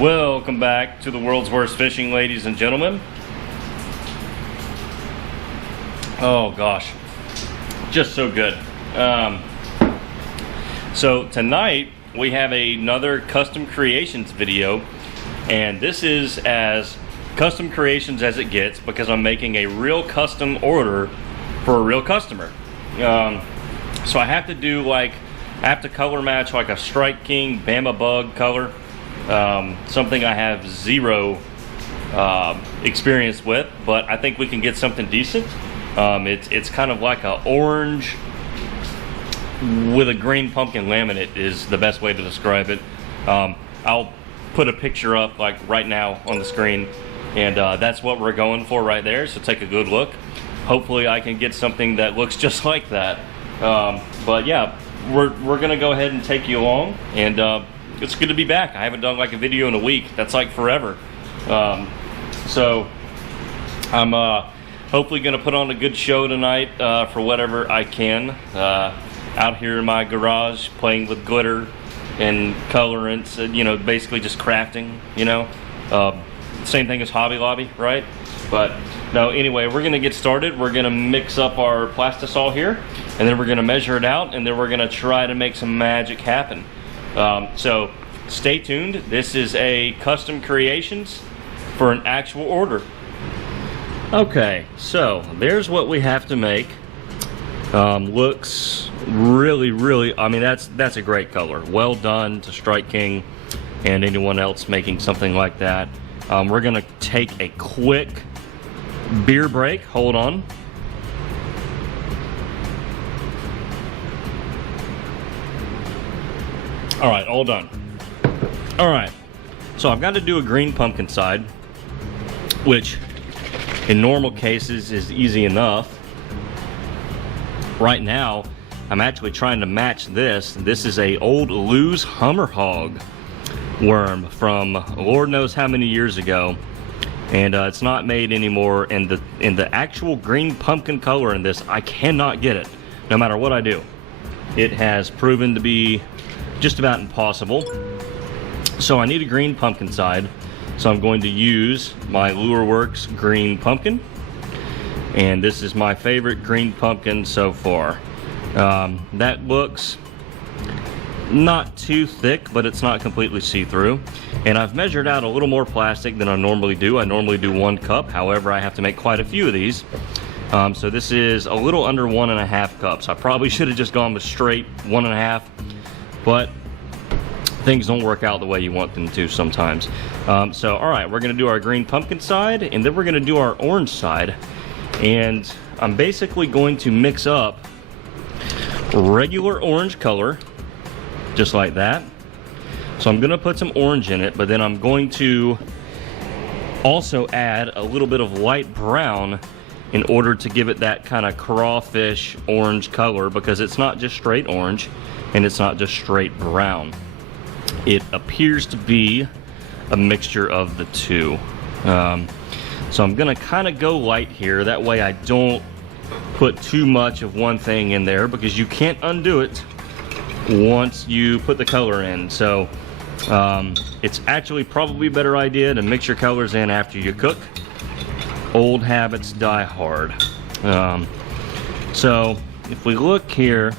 Welcome back to the world's worst fishing, ladies and gentlemen. Oh gosh, just so good. So tonight we have another custom creations video, and this is as custom creations as it gets because I'm making a real custom order for a real customer. So I have to do I have to color match like a Strike King Bama bug color, something I have zero experience with, but I think we can get something decent. It's kind of like a orange with a green pumpkin laminate is the best way to describe it. I'll put a picture up like right now on the screen, and that's what we're going for right there, so take a good look. Hopefully I can get something that looks just like that. But yeah, we're gonna go ahead and take you along, and it's good to be back. I haven't done like a video in a week. That's like forever. So I'm hopefully gonna put on a good show tonight for whatever I can. Out here in my garage playing with glitter and colorants, you know, basically just crafting, you know. Same thing as Hobby Lobby, right? But no, anyway, we're gonna get started. We're gonna mix up our plastisol here, and then we're gonna measure it out, and then we're gonna try to make some magic happen. So stay tuned. This is a custom creations for an actual order. Okay, so there's what we have to make. Looks really, I mean, that's a great color. Well done to Strike King and anyone else making something like that. We're gonna take a quick beer break. Hold on. All right, all done. All right, so I've got to do a green pumpkin side, which in normal cases is easy enough. Right now, I'm actually trying to match this. This is a old Lou's Hummer Hog worm from Lord knows how many years ago, and it's not made anymore. And the actual green pumpkin color in this, I cannot get it, no matter what I do. It has proven to be just about impossible. So I need a green pumpkin side. So I'm going to use my Lure Works green pumpkin. And this is my favorite green pumpkin so far. That looks not too thick, but it's not completely see-through. And I've measured out a little more plastic than I normally do. I normally do 1 cup. However, I have to make quite a few of these. So this is a little under 1.5 cups. I probably should have just gone with straight 1.5, but things don't work out the way you want them to sometimes. So all right, we're gonna do our green pumpkin side, and then we're gonna do our orange side. And I'm basically going to mix up regular orange color, just like that. So I'm gonna put some orange in it, but then I'm going to also add a little bit of light brown in order to give it that kind of crawfish orange color, because it's not just straight orange and it's not just straight brown. It appears to be a mixture of the two. So I'm gonna kind of go light here. That way I don't put too much of one thing in there, because you can't undo it once you put the color in. So it's actually probably a better idea to mix your colors in after you cook. Old habits die hard. So if we look here,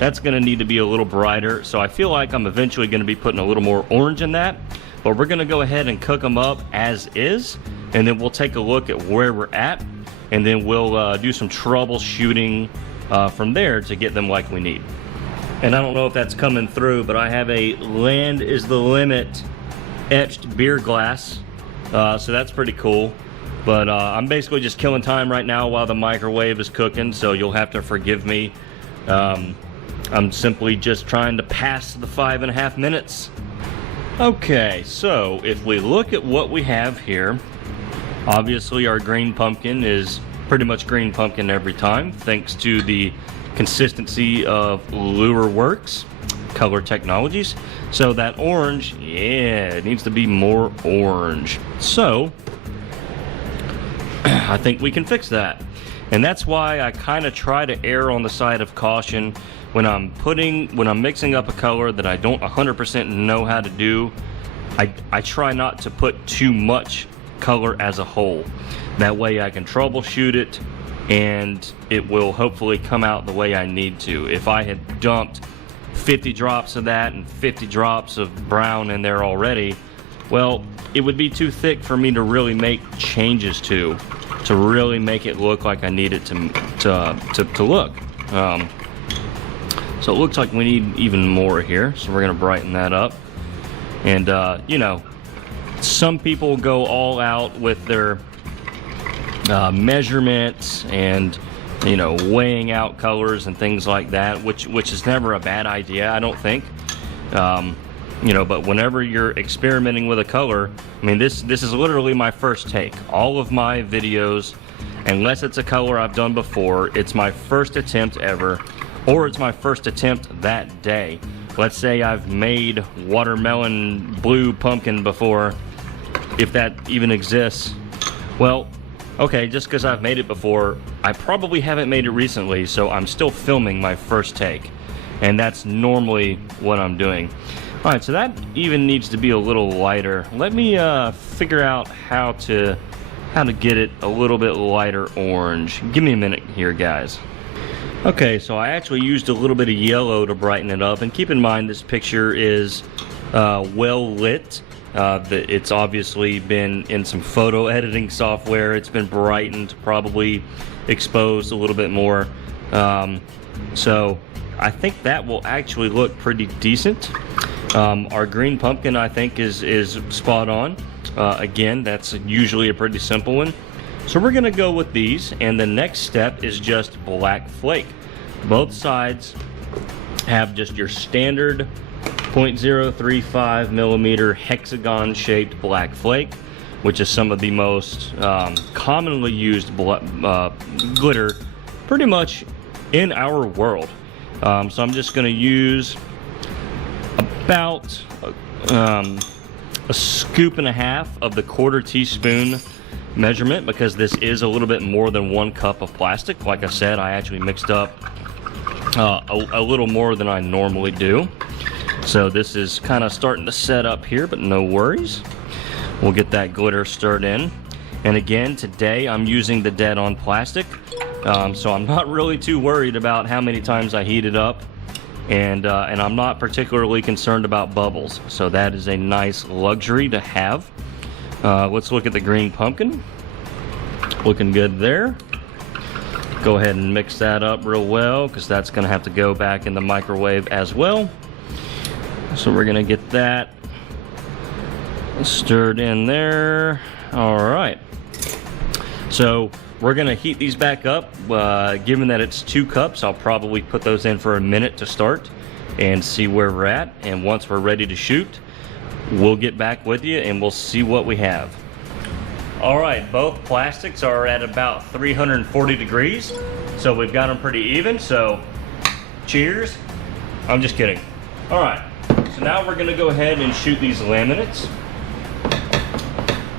that's gonna need to be a little brighter. So I feel like I'm eventually gonna be putting a little more orange in that, but we're gonna go ahead and cook them up as is, and then we'll take a look at where we're at, and then we'll do some troubleshooting from there to get them like we need. And I don't know if that's coming through, but I have a Land is the Limit etched beer glass, so that's pretty cool. But I'm basically just killing time right now while the microwave is cooking, so you'll have to forgive me. I'm simply just trying to pass the 5.5 minutes. Okay, so if we look at what we have here, obviously our green pumpkin is pretty much green pumpkin every time, thanks to the consistency of Lure Works color technologies. So that orange, yeah, it needs to be more orange. So I think we can fix that. And that's why I kind of try to err on the side of caution when I'm mixing up a color that I don't 100% know how to do. I try not to put too much color as a whole. That way I can troubleshoot it and it will hopefully come out the way I need to. If I had dumped 50 drops of that and 50 drops of brown in there already, well, it would be too thick for me to really make changes to really make it look like I need it to look. So it looks like we need even more here, so we're gonna brighten that up. And you know, some people go all out with their measurements and, you know, weighing out colors and things like that, which is never a bad idea, I don't think. You know, but whenever you're experimenting with a color, I mean, this is literally my first take. All of my videos, unless it's a color I've done before, it's my first attempt ever, or it's my first attempt that day. Let's say I've made watermelon blue pumpkin before, if that even exists. Well, okay, just because I've made it before, I probably haven't made it recently, so I'm still filming my first take. And that's normally what I'm doing. All right, so that even needs to be a little lighter. Let me figure out how to get it a little bit lighter orange. Give me a minute here, guys. Okay, so I actually used a little bit of yellow to brighten it up, and keep in mind this picture is well lit. It's obviously been in some photo editing software. It's been brightened, probably exposed a little bit more. So I think that will actually look pretty decent. Our green pumpkin, I think, is spot on. Again, that's usually a pretty simple one. So we're gonna go with these, and the next step is just black flake. Both sides have just your standard 0.035 millimeter hexagon shaped black flake, which is some of the most commonly used glitter pretty much in our world. So I'm just gonna use about a scoop and a half of the 1/4 teaspoon measurement, because this is a little bit more than 1 cup of plastic. Like I said, I actually mixed up a little more than I normally do. So this is kind of starting to set up here, but no worries. We'll get that glitter stirred in. And again, today I'm using the dead-on plastic, so I'm not really too worried about how many times I heat it up. And I'm not particularly concerned about bubbles, so that is a nice luxury to have. Let's look at the green pumpkin. Looking good there. Go ahead and mix that up real well, because that's going to have to go back in the microwave as well. So we're going to get that stirred in there. All right. So we're going to heat these back up. Given that it's 2 cups, I'll probably put those in for a minute to start and see where we're at. And once we're ready to shoot, we'll get back with you and we'll see what we have. All right, both plastics are at about 340 degrees. So we've got them pretty even, so cheers. I'm just kidding. All right, so now we're gonna go ahead and shoot these laminates.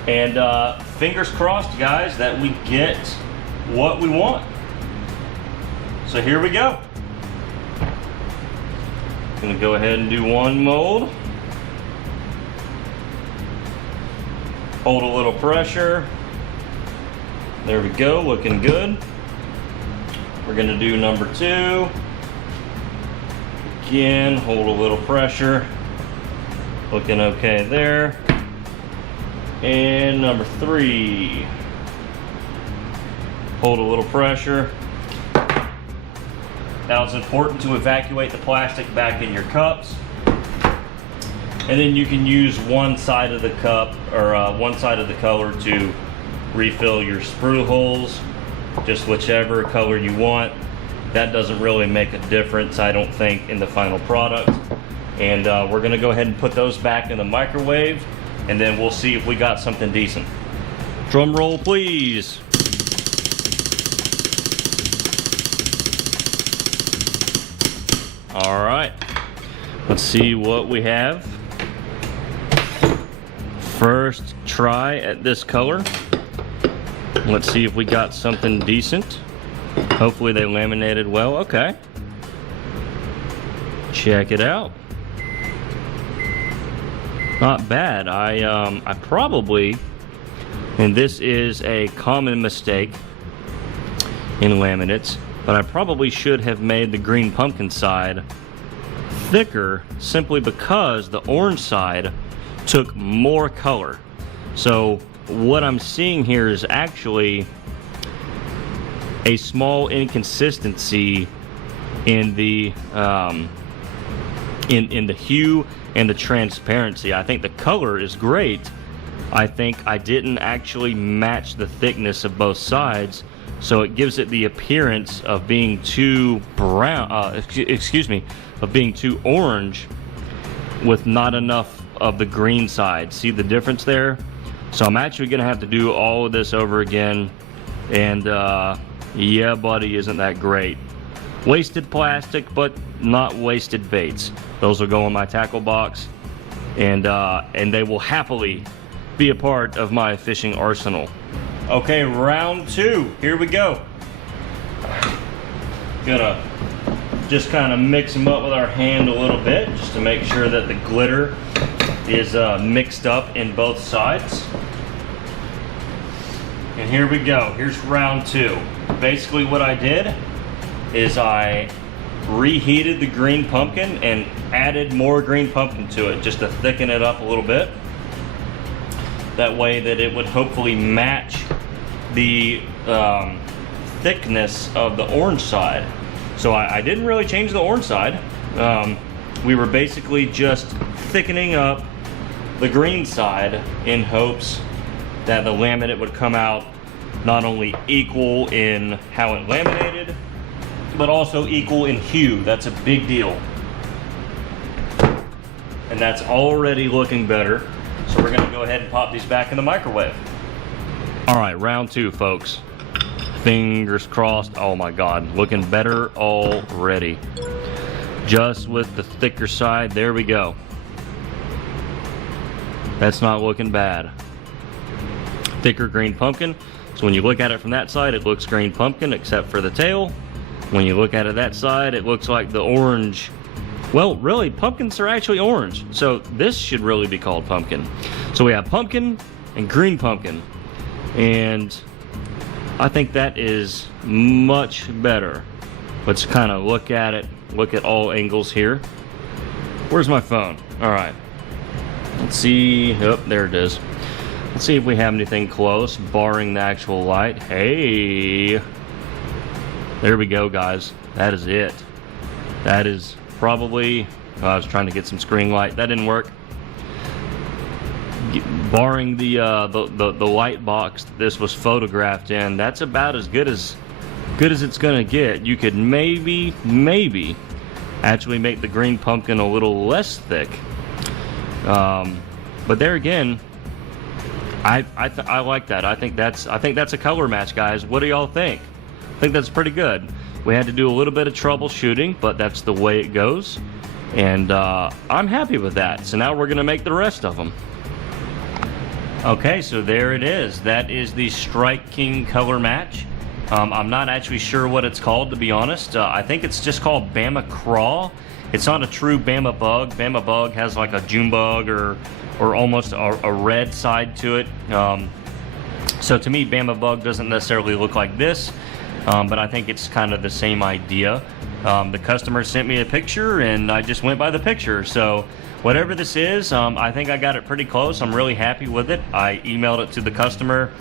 And fingers crossed, guys, that we get what we want. So here we go. Gonna go ahead and do 1 mold. Hold a little pressure. There we go, looking good. We're gonna do number 2. Again, hold a little pressure. Looking okay there. And number 3. Hold a little pressure. Now it's important to evacuate the plastic back in your cups. And then you can use one side of the cup, or one side of the color, to refill your sprue holes. Just whichever color you want. That doesn't really make a difference, I don't think, in the final product. And we're gonna go ahead and put those back in the microwave, and then we'll see if we got something decent. Drum roll, please. All right, let's see what we have. First try at this color. Let's see if we got something decent. Hopefully they laminated well. Okay. Check it out. Not bad. I probably, and this is a common mistake in laminates, but I probably should have made the green pumpkin side thicker simply because the orange side took more color. So what I'm seeing here is actually a small inconsistency in the in the hue and the transparency. I think the color is great. I think I didn't actually match the thickness of both sides, so it gives it the appearance of being too brown, excuse me, of being too orange with not enough of the green side. See the difference there? So I'm actually gonna have to do all of this over again, and yeah buddy, isn't that great. Wasted plastic, but not wasted baits. Those will go in my tackle box, and they will happily be a part of my fishing arsenal. Okay, round two, here we go. Gonna just kind of mix them up with our hand a little bit, just to make sure that the glitter is mixed up in both sides. And here we go, here's round two. Basically what I did is I reheated the green pumpkin and added more green pumpkin to it just to thicken it up a little bit. That way that it would hopefully match the thickness of the orange side. So I didn't really change the orange side. We were basically just thickening up the green side in hopes that the laminate would come out not only equal in how it laminated, but also equal in hue. That's a big deal. And that's already looking better. So we're gonna go ahead and pop these back in the microwave. All right, round two, folks. Fingers crossed. Oh my God, looking better already. Just with the thicker side, there we go. That's not looking bad. Thicker green pumpkin. So when you look at it from that side, it looks green pumpkin except for the tail. When you look at it that side, it looks like the orange. Well, really, pumpkins are actually orange. So this should really be called pumpkin. So we have pumpkin and green pumpkin. And I think that is much better. Let's kind of look at it, look at all angles here. Where's my phone? All right. Let's see. Oh, there it is. Let's see if we have anything close, barring the actual light. Hey. There we go, guys. That is it. That is probably, I was trying to get some screen light. That didn't work. Barring the light box that this was photographed in, that's about as good as it's gonna get. You could maybe actually make the green pumpkin a little less thick. But there again, I like that. I think that's a color match, guys. What do y'all think? I think that's pretty good. We had to do a little bit of troubleshooting, but that's the way it goes. And I'm happy with that. So now we're gonna make the rest of them. Okay, so there it is. That is the Strike King color match. I'm not actually sure what it's called, to be honest. I think it's just called Bama Craw. It's not a true Bama bug. Bama bug has like a June bug or almost a red side to it. So to me, Bama bug doesn't necessarily look like this, but I think it's kind of the same idea. The customer sent me a picture and I just went by the picture. So whatever this is, I think I got it pretty close. I'm really happy with it. I emailed it to the customer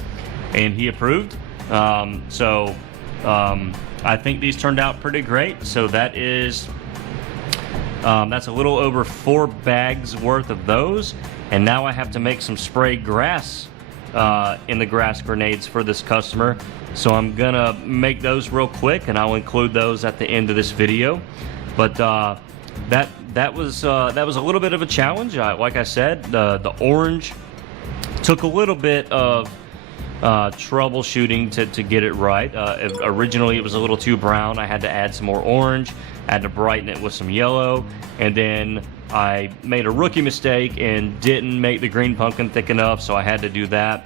and he approved. I think these turned out pretty great. So that is, that's a little over 4 bags worth of those. And now I have to make some spray grass in the grass grenades for this customer. So I'm gonna make those real quick and I'll include those at the end of this video. But that was a little bit of a challenge. Like I said, the orange took a little bit of troubleshooting to get it right. Originally it was a little too brown. I had to add some more orange, had to brighten it with some yellow, and then I made a rookie mistake and didn't make the green pumpkin thick enough, so I had to do that.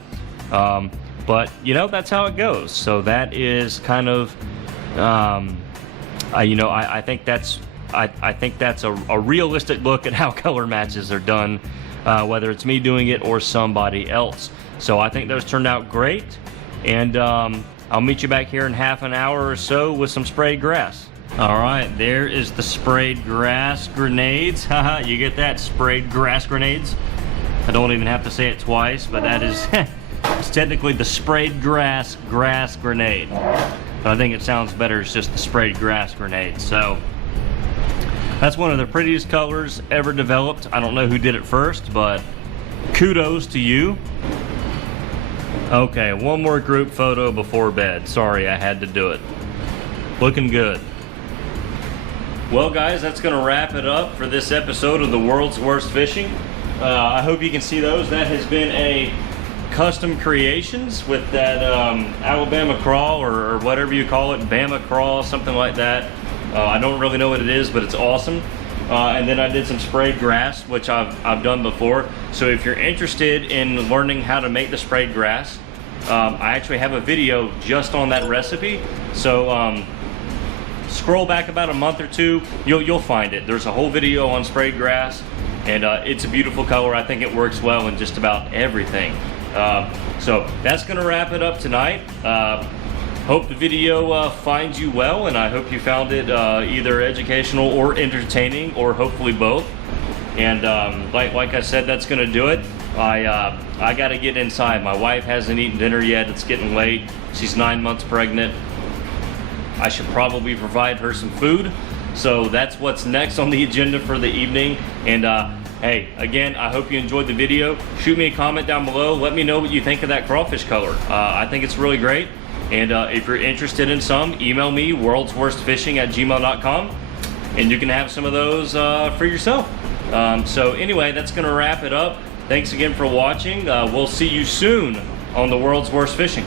But you know, that's how it goes. So that is kind of I think that's a realistic look at how color matches are done, whether it's me doing it or somebody else. So I think those turned out great, and I'll meet you back here in half an hour or so with some sprayed grass. All right, there is the sprayed grass grenades. Haha, you get that? Sprayed grass grenades. I don't even have to say it twice, but that is it's technically the sprayed grass grenade. But I think it sounds better as just the sprayed grass grenade. So that's one of the prettiest colors ever developed. I don't know who did it first, but kudos to you. Okay, one more group photo before bed. Sorry, I had to do it. Looking good. Well, guys, that's going to wrap it up for this episode of the World's Worst Fishing. I hope you can see those. That has been a custom creations with that Alabama Craw or whatever you call it, Bama Craw, something like that. I don't really know what it is, but it's awesome. And then I did some sprayed grass, which I've done before. So if you're interested in learning how to make the sprayed grass, I actually have a video just on that recipe. So scroll back about a month or two, you'll find it. There's a whole video on sprayed grass, and it's a beautiful color. I think it works well in just about everything. So that's gonna wrap it up tonight. Hope the video finds you well, and I hope you found it either educational or entertaining, or hopefully both. And like I said, that's gonna do it. I gotta get inside. My wife hasn't eaten dinner yet. It's getting late. She's 9 months pregnant. I should probably provide her some food. So that's what's next on the agenda for the evening. And hey, again, I hope you enjoyed the video. Shoot me a comment down below. Let me know what you think of that crawfish color. I think it's really great. And if you're interested in some, email me, worldsworstfishing@gmail.com, and you can have some of those for yourself. So anyway, that's going to wrap it up. Thanks again for watching. We'll see you soon on the World's Worst Fishing.